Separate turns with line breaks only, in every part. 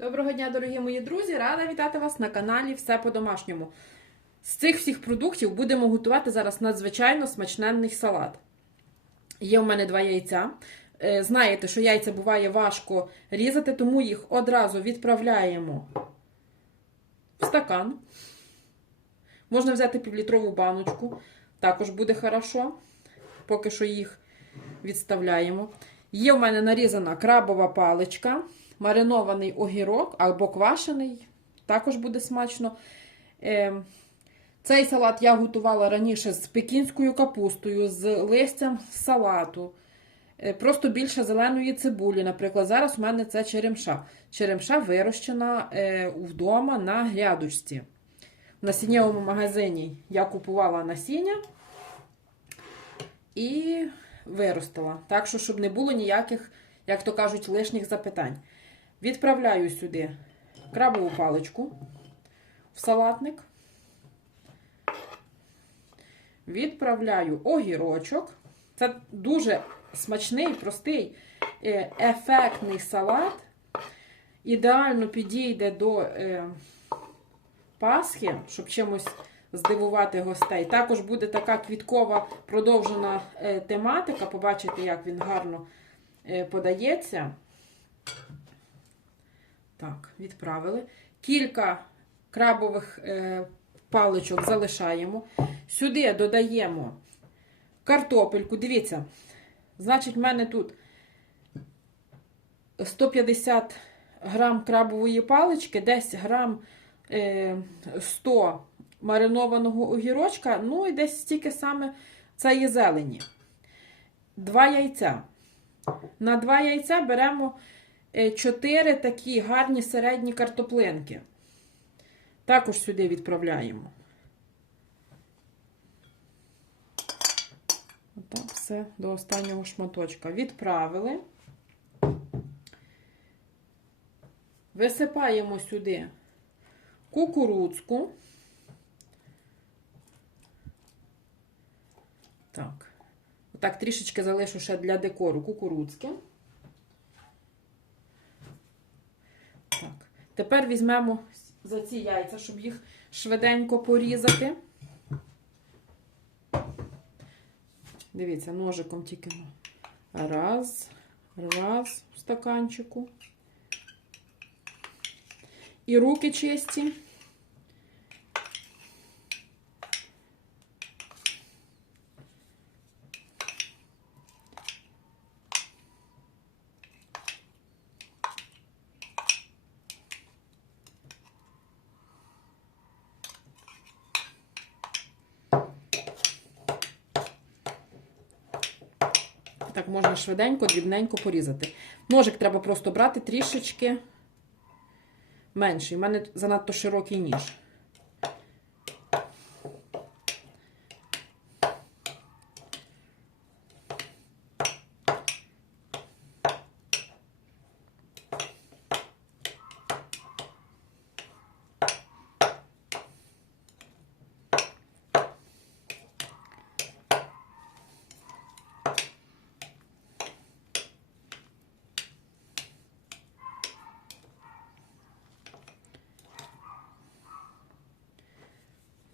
Доброго дня, дорогі мої друзі! Рада вітати вас на каналі Все по-домашньому. З цих всіх продуктів будемо готувати зараз надзвичайно смачненний салат. Є у мене два яйця. Е, Знаєте, що яйця буває важко різати, тому їх одразу відправляємо в стакан. Можна взяти півлітрову баночку, також буде хорошо. Поки що їх відставляємо. Є у мене нарізана крабова паличка, маринований огірок або квашений, також буде смачно. Е, Цей салат я готувала раніше з пекінською капустою, з листям салату. Е, Просто більше зеленої цибулі. Наприклад, зараз у мене це черемша. Черемша вирощена е, вдома на грядочці. В насіннєвому магазині я купувала насіння і виростила. Так що, щоб не було ніяких, як то кажуть, лишніх запитань. Відправляю сюди крабову паличку в салатник. Відправляю огірочок. Це дуже смачний, простий, е, ефектний салат. Ідеально підійде до е, Пасхи, щоб чимось здивувати гостей. Також буде така квіткова продовжена е, тематика. Побачите, як він гарно подається. Так, відправили. Кілька крабових е, паличок залишаємо. Сюди додаємо картопельку. Дивіться, значить, в мене тут 150 грам крабової палички, десь грам е, 100 маринованого огірочка, ну і десь стільки саме цієї зелені. Два яйця. На два яйця беремо 4 такі гарні середні картоплинки. Також сюди відправляємо. Отак все до останнього шматочка. Відправили. Висипаємо сюди кукурудзку. Так. Отак трішечки залишу ще для декору кукурудзки. Так. Тепер візьмемо за ці яйця, щоб їх швиденько порізати. Дивіться, ножиком тільки. Раз, раз в стаканчику. І руки чисті. Так можна швиденько, дрібненько порізати. Ножик треба просто брати трішечки менший. У мене занадто широкий ніж.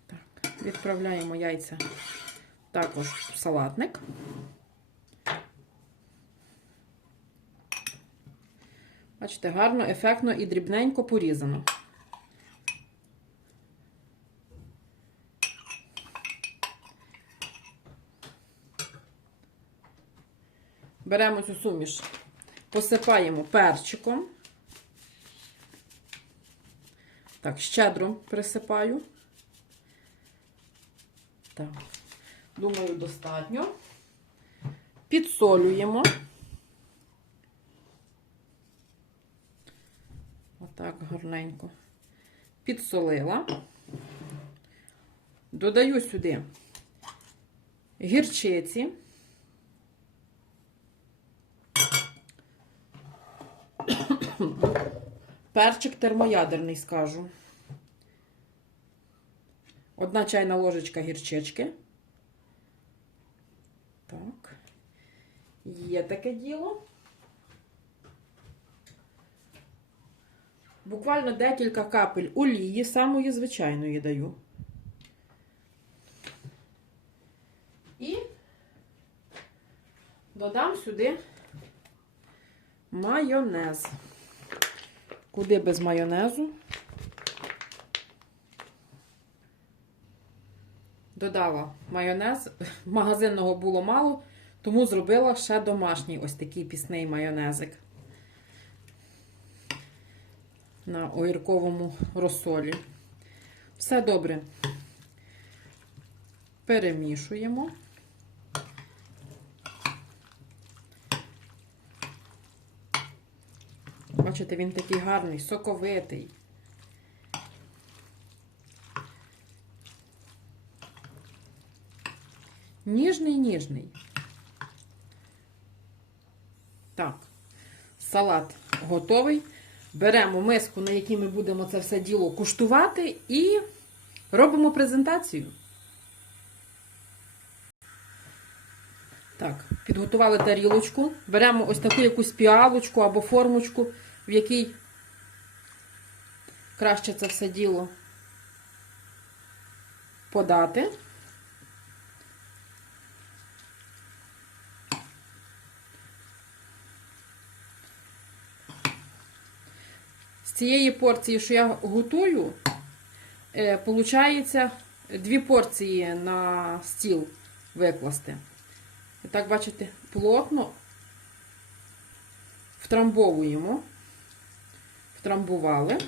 Так, відправляємо яйця також в салатник. Бачите, гарно, ефектно і дрібненько порізано. Беремо цю суміш, посипаємо перчиком. Так, щедро присипаю. Так, думаю, достатньо. Підсолюємо. Отак гарненько. Підсолила. Додаю сюди гірчиці. Перчик термоядерний, скажу. Одна чайна ложечка гірчички. Так. Є таке діло. буквально декілька капель олії, самої звичайної даю. І додам сюди майонез. Куди без майонезу? Додала майонез. Магазинного було мало, тому зробила ще домашній ось такий пісний майонезик на огірковому розсолі. Все добре. Перемішуємо. Бачите, він такий гарний, соковитий. Ніжний, ніжний. Так, салат готовий. Беремо миску, на якій ми будемо це все діло куштувати, і робимо презентацію. Так, підготували тарілочку. Беремо ось таку якусь піалочку або формочку, в якій краще це все діло подати. Цієї порції, що я готую, е, получається дві порції на стіл викласти. І так, бачите, плотно втрамбовуємо. Втрамбували.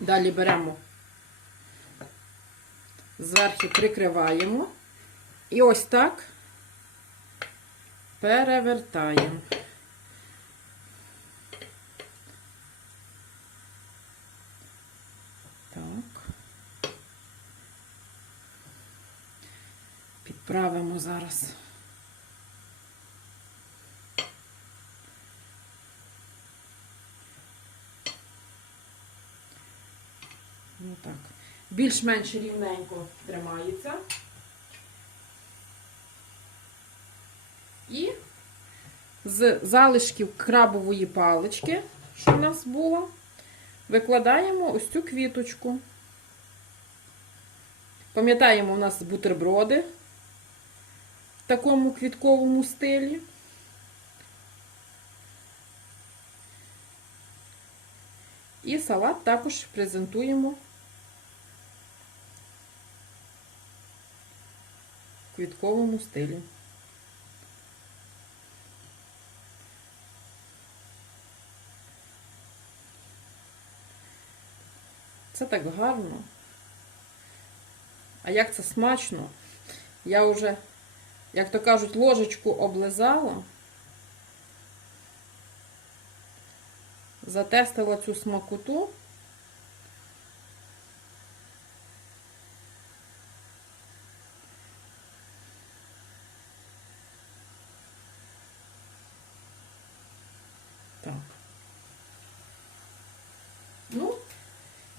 Далі беремо, зверху прикриваємо. І ось так перевертаємо. Так. Підправимо зараз. Ну так. Більш-менш рівненько тримається. І з залишків крабової палички, що в нас було, викладаємо ось цю квіточку. Пам'ятаємо, у нас бутерброди в такому квітковому стилі. І салат також презентуємо в квітковому стилі. Це так гарно. А як це смачно? Я вже, як то кажуть, ложечку облизала, затестила цю смакоту. Так. Ну,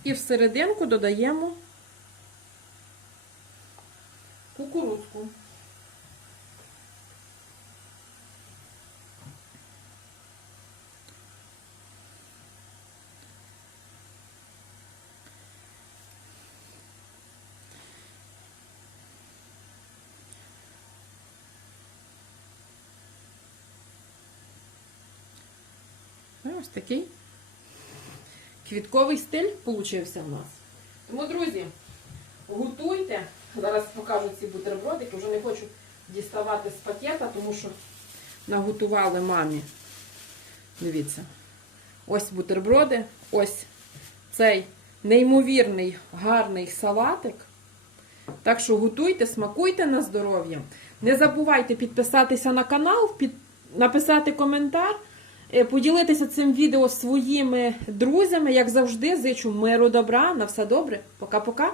і всерединку додаємо кукурудзку. Ну, Ось такий квітковий стиль получився в нас. Тому, друзі, готуйте. Зараз покажу ці бутербродики. Вже не хочу діставати з пакета, тому що наготували мамі. Дивіться. Ось бутерброди, ось цей неймовірний гарний салатик. Так що готуйте, смакуйте на здоров'я. Не забувайте підписатися на канал, під... написати коментар, поділитися цим відео своїми друзями. Як завжди, зичу миру, добра. На все добре. Пока-пока.